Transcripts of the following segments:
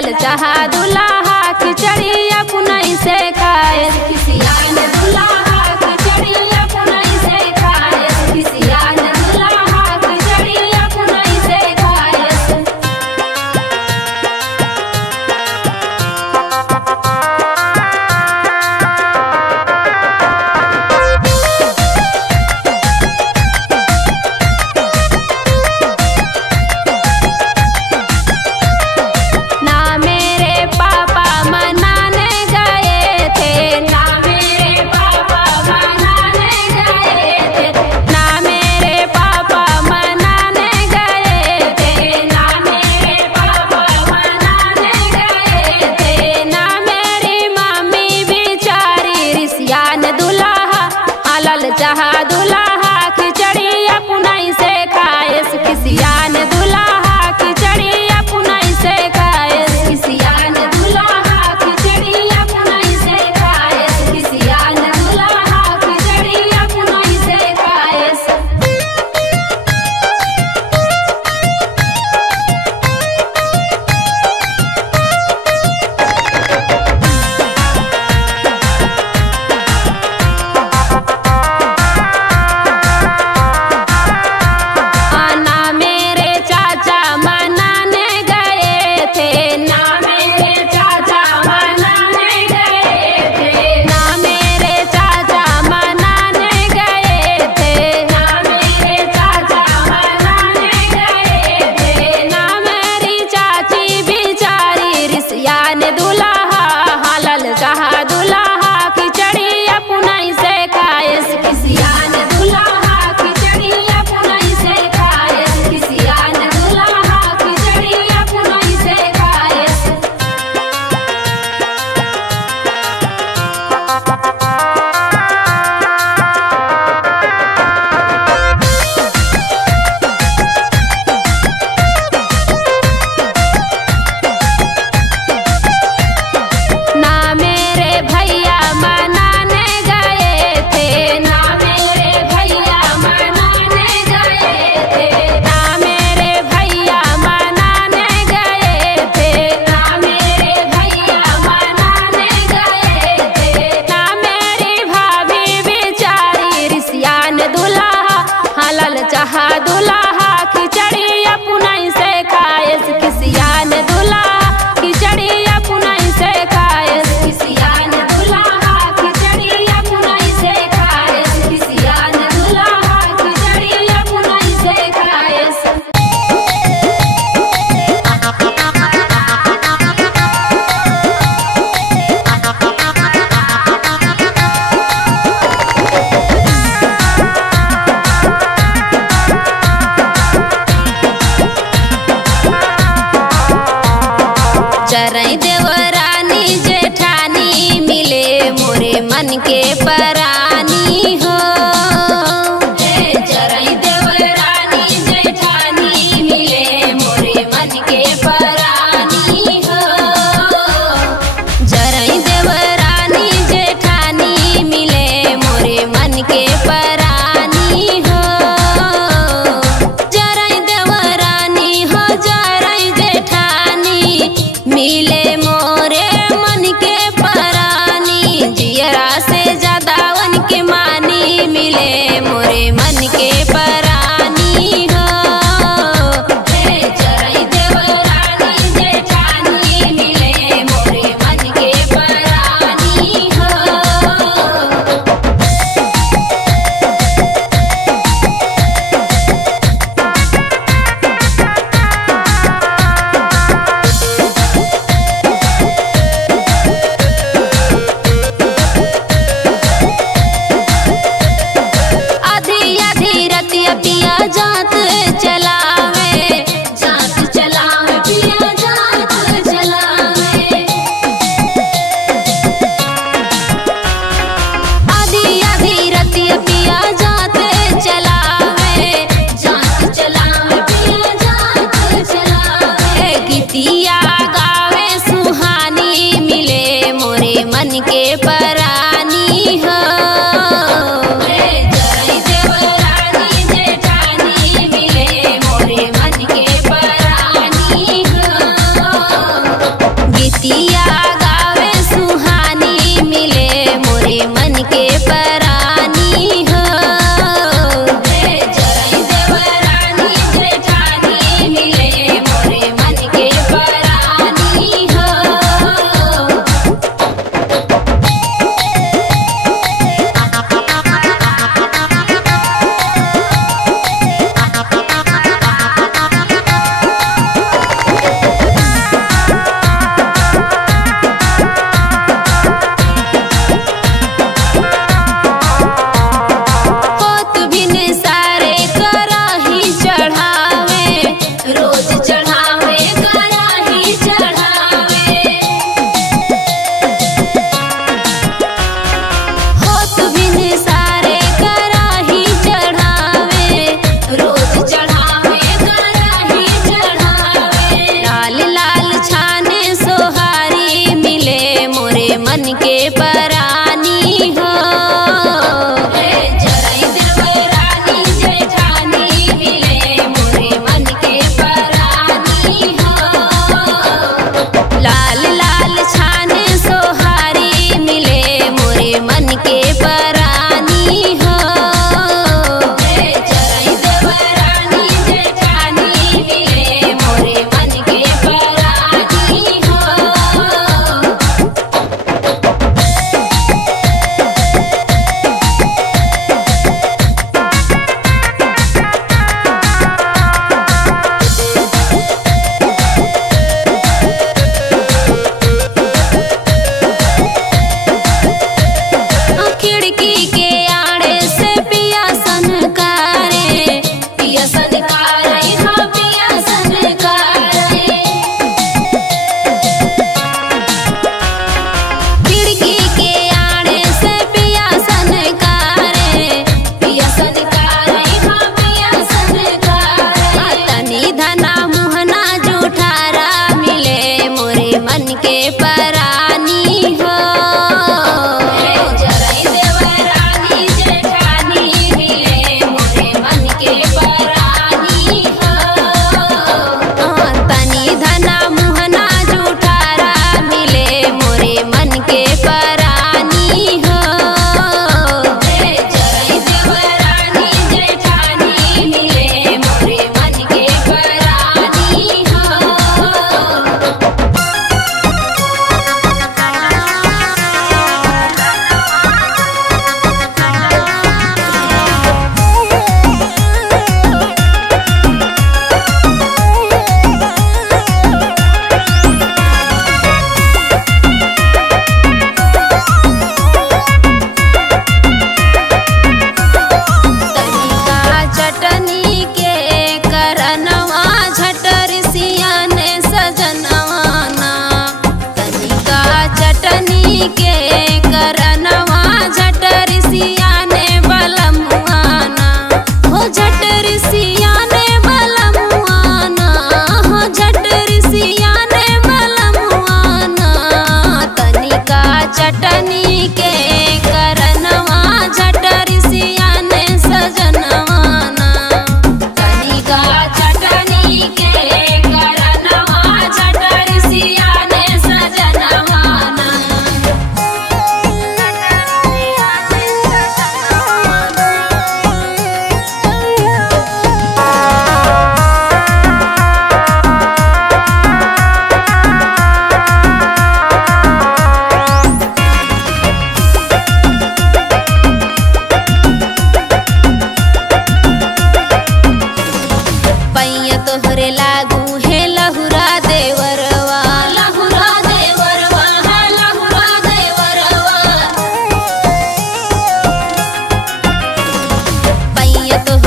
हलल चाहा दुल्हा खिचड़ी अपनई से खाए किसियान दुल्हा खिचड़ी अपनई से खाए किसियान दुल्हा खिचड़ी अपनई से खाए। चाहा दुल्हा खिचड़ी अपनई से खाए किसियान दुल्हा खिचड़ी अपनई से खाए किसियान दुल्हा खिचड़ी अपनई से खाए किसियान दुल्हा खिचड़ी अपनई से खाए। चाहा दुल्हा खिचड़ी अपनई से खाए किसियान दुल्हा खिचड़ी अपनई से खाए किसियान दुल्हा खिचड़ी अपनई से खाए किसियान दुल्हा खिचड़ी अपनई से खाए। जरई देवरानी जेठानी मिले मोरे मन के परानी हो जरई देवरानी जेठानी मिले मोरे मन के परानी हो जरई देवरानी जेठानी मिले मोरे मन के परानी हो जरई देवरानी हो जरई जेठानी मिले मोरे मन के परानी जियरा से ज्यादा उनके मानी मिले मोरे मन के परानी हो जरई देवरानी जेठानी मिले मोरे मन के परानी हो। अधिया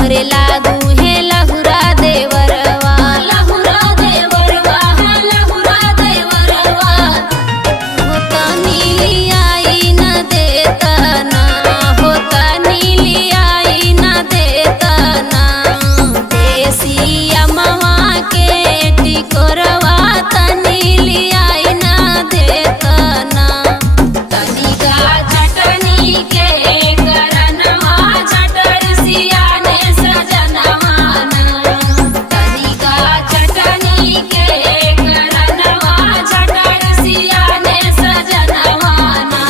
तोहरे लागू है लहुरा देवरवा, लहुरा देवरवा, लहुरा देवरवा। होता नीली आई न देता ना, होता नीली आई न देता ना। देसी अमवा के टिकोरवा तनीली आई न देता ना। तनिका चटनी के करनवा चटर सियाने सजनवा ना। तनिका चटनी के करनवा चटर सियाने सजनवा ना।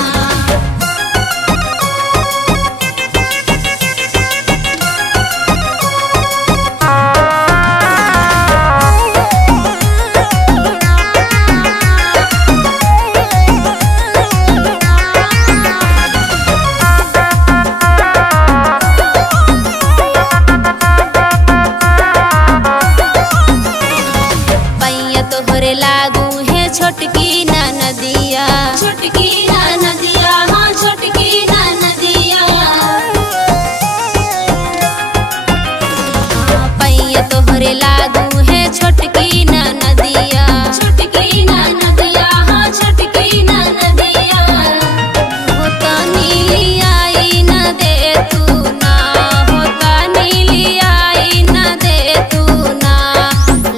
पैया तोहरे लागू है छोटकी ना नदिया, छोटकी ना नदिया, हाँ छोटकी ना नदिया। पैया तोहरे लागू है छोटकी ना नदिया, छोटकी ना नदिया, हाँ छोटकी ना नदिया। होता नीली आई न दे तू ना, होता नीली आई न दे तू ना।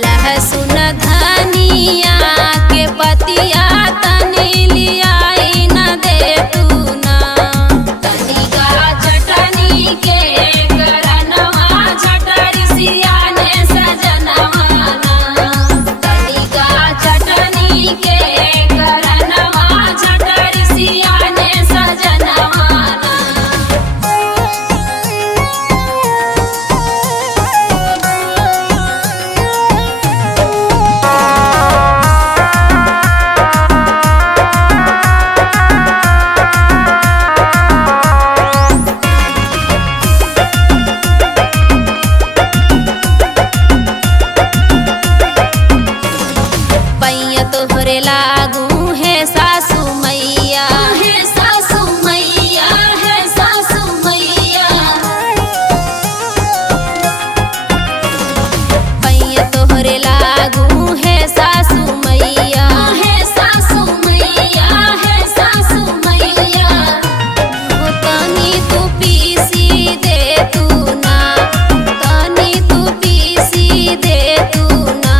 लहसुन धनिया के पतिया तनीली आई न दे तू ना। तनिका चटनी के करनवा चटर सियाने सजनवा ना। तनिका चटनी के करनवा चटर सियाने सजनवा ना। पैया तोहरे लागू है सासू मैया, है सासू मैया, है सासू मैया। पैया तोहरे लागू है सासू मैया, है सासू मैया, है सासू मैया। तनी तू पीसी दे तू ना, तनी तू पीसी दे तू ना।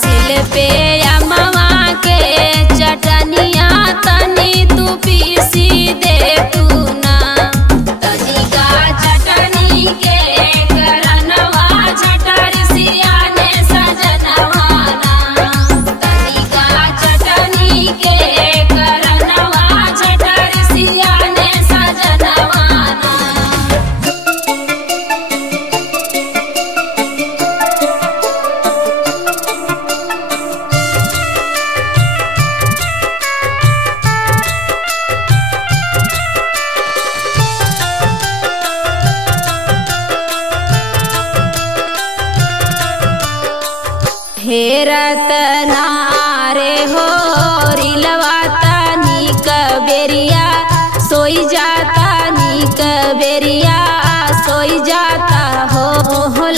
सिल पे अमवा के चटनिया तनी तू पीसी दे तू ना। तनिका चटनी के करनवा चटर सियाने सजनवा ना। तनिका चटनी के करनवा चटर सियाने सजनवा ना। हेरत नारे हो रिलवा तानी कबेरिया, सोई जाता नी कबेरिया, सोई जाता हो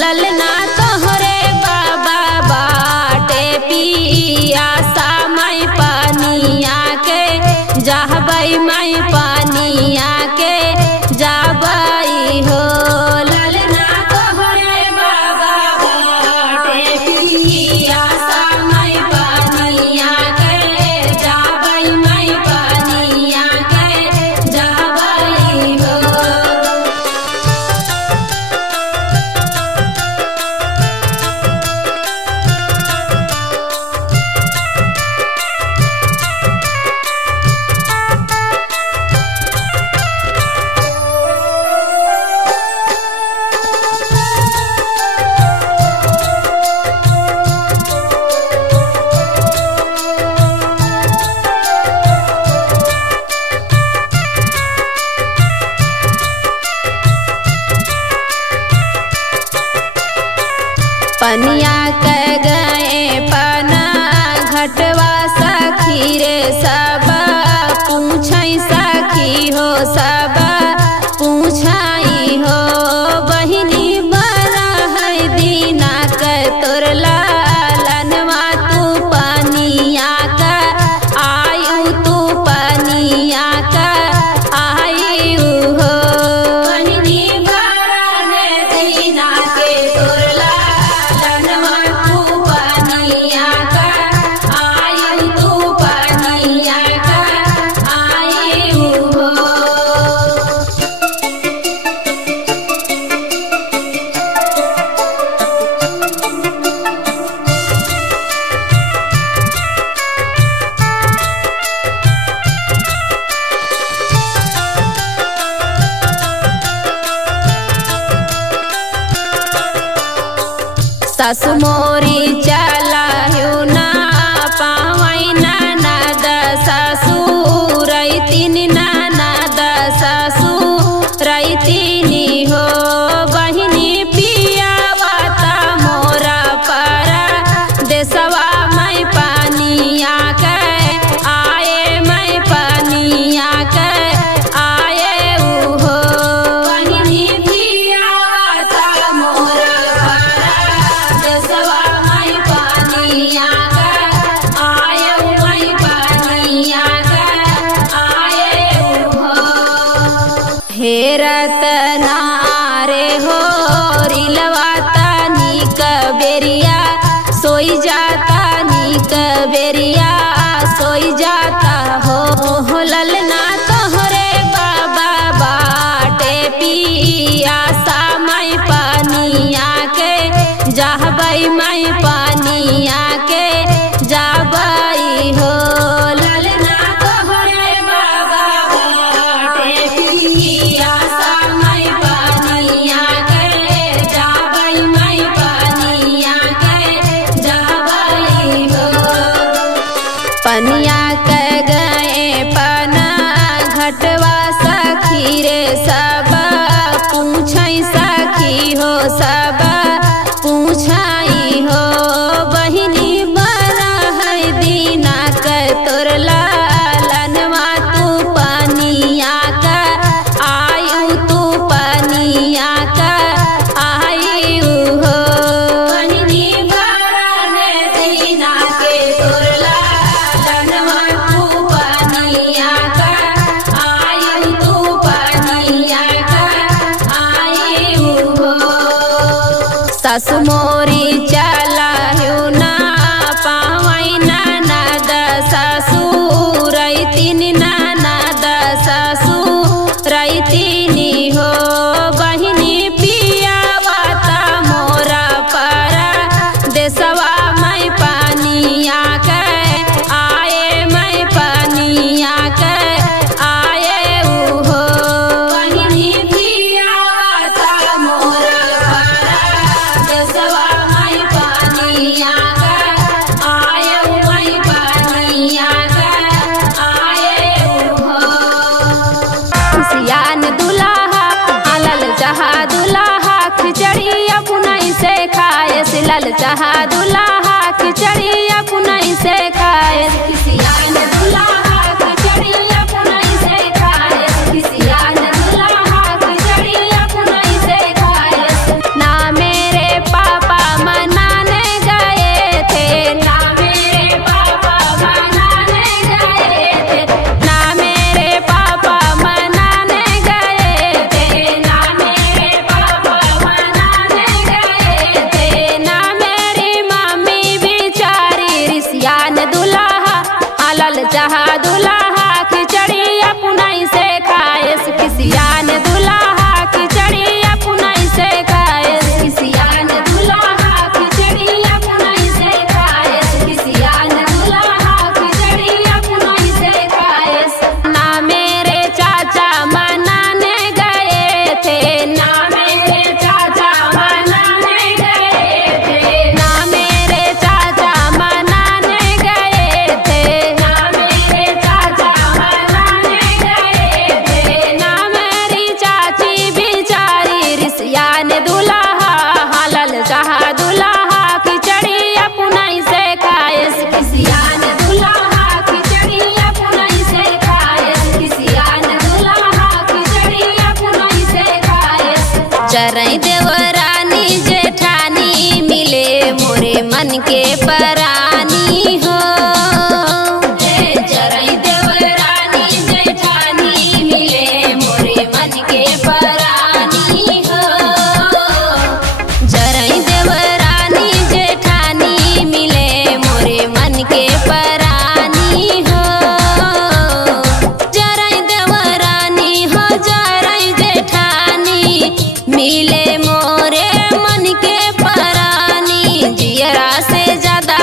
ललना तोहरे बाबा बाटे पिया सा माई पानिया के जाहबई माई पानिया के जाबई हो। ललना तोहरे बाबा बाटे पिया सा माई पानिया के जाबई माई पानिया के जाबई हो। पनिया के गए पना घटवा सखी रे सब पूछई सखी हो सब पूछाई हो बहिनी। सासु मोरी चलायो ना पावै ननद सासु रैतिन ननद सासु रैतिनी हो बहिनी पियावता मोरा पारा देशवा मैं पानिया के आए मैं पानिया के आए हो बहिनी पियावता मोरा पारा देशवा मैं पानिया के आए मैं पानिया के आए हो हेरत नारे हो रिलवाता नीक बेरिया सोई जाता नीक बेरिया सोई जाता हो ललना तोहरे बाबा बाटे पिया सा मैं पानिया के जाहबई मैं पानिया के जाबई हो ललना तोहरे बाबा बाटे पिया सा मैं पानिया के जाबई मैं पानिया के जाबई हो पनिया के गए पना घटवा सखी रे सब पूछई सखी हो सब पूछाई हो बहिनी बना है दीना के तोर लालनवा तू पानिया का आयु तू पानिया का आयु हो बहिनी बना है दीना के तोर लालनवा तू पानिया का आयु तू पानिया का आयु हो सासु मोरी चलायो ना पावै ननद सासु रैतिन ननद सासु रैतिनी हो बहिनी पियावता मोरा पारा देशवा मैं पानिया के आए मैं पानिया के आए हो बहिनी पियावता मोरा पारा देशवा मैं पानिया के आए मैं पानिया के आए हो खुशियान दुल्हा आलल जहा दुल्हा खिचड़ी अपनई से खाए सिलल जहा दुल्हा खिचड़ी अपनई से खाए खुशियान दुल्हा खिचड़ी अपनई से खाए खुशियान दुल्हा खिचड़ी अपनई से खाए ना मेरे पापा मनाने गए थे ना मेरे पापा मनाने गए थे ना मेरे पापा मनाने गए थे ना मेरे पापा मनाने गए थे ना मेरी मम्मी बिचारी रिसियान दुल्हा आलल जहा दुल्हा खिचड़ी अपनई से खाए किसियान दुल्हा खिचड़ी अपनई से खाए किसियान दुल्हा खिचड़ी अपनई से खाए किसियान दुल्हा खिचड़ी अपनई से खाए ना मेरे चाचा मनाने गए थे ना मेरे चाचा मनाने गए थे ना मेरे चाचा मनाने गए थे ना मेरे चाचा मनाने गए थे ना मेरी चाची बिचारी रिसियान दुल्हा हालल जहा दुल्हा खिचड़ी अपनई से खाए किसियान दुल्हा खिचड़ी अपनई से खाए किसियान दुल्हा खिचड़ी अपनई से खाए जरई देवरानी जेठानी मिले मोरे मन के परानी हो जरई देवरानी जेठानी मिले मोरे मन के परानी हो जरई देवरानी जेठानी मिले मोरे मन के परानी हो जरई देवरानी हो जरई जेठानी मिले मोरे मन के परानी जियरा से ज्यादा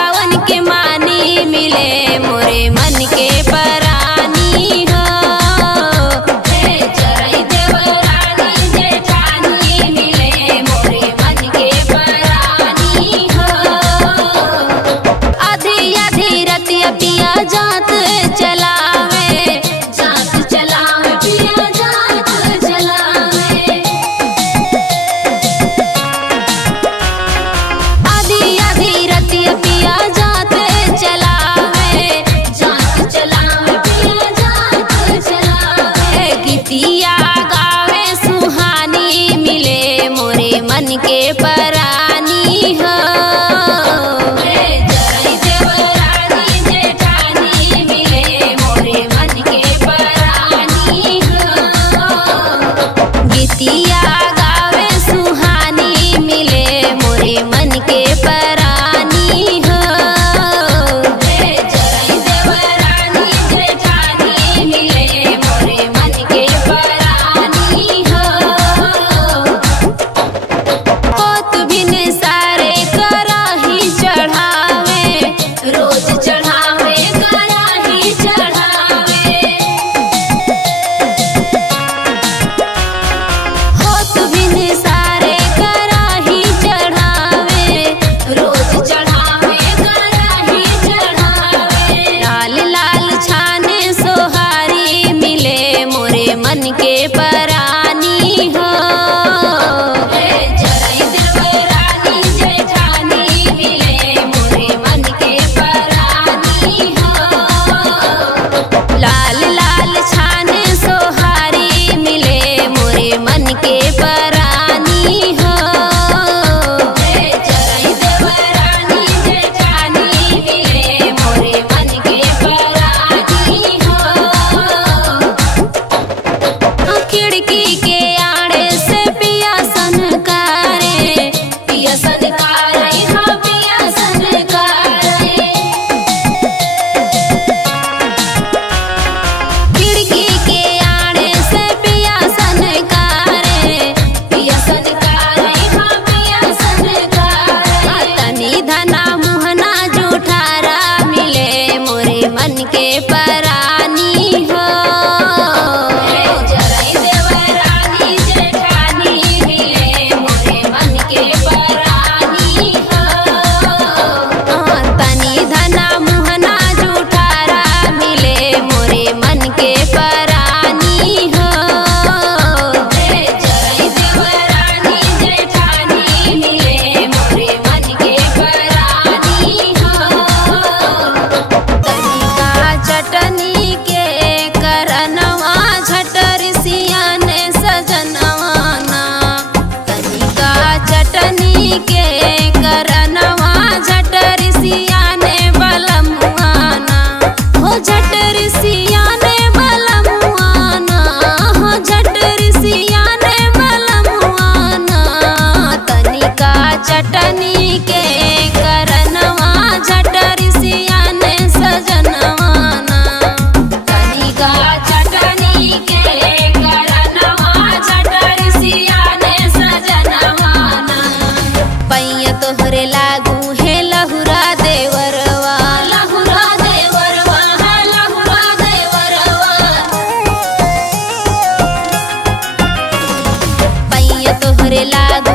के करनवा झटर सियाने बलमुआना हो झटर सियाने बलमुआना हो झटर सियाने बलमुआना तनिका चटनी के करनवा झटर सियाने सजनवाना तनिका चटनी के करनवा झटर सियाने सजनवाना पैया तोहरे लागू है लहुरा देवरवा लहुरा देवरवा है लहुरा देवरवा पैया तोहरे लागू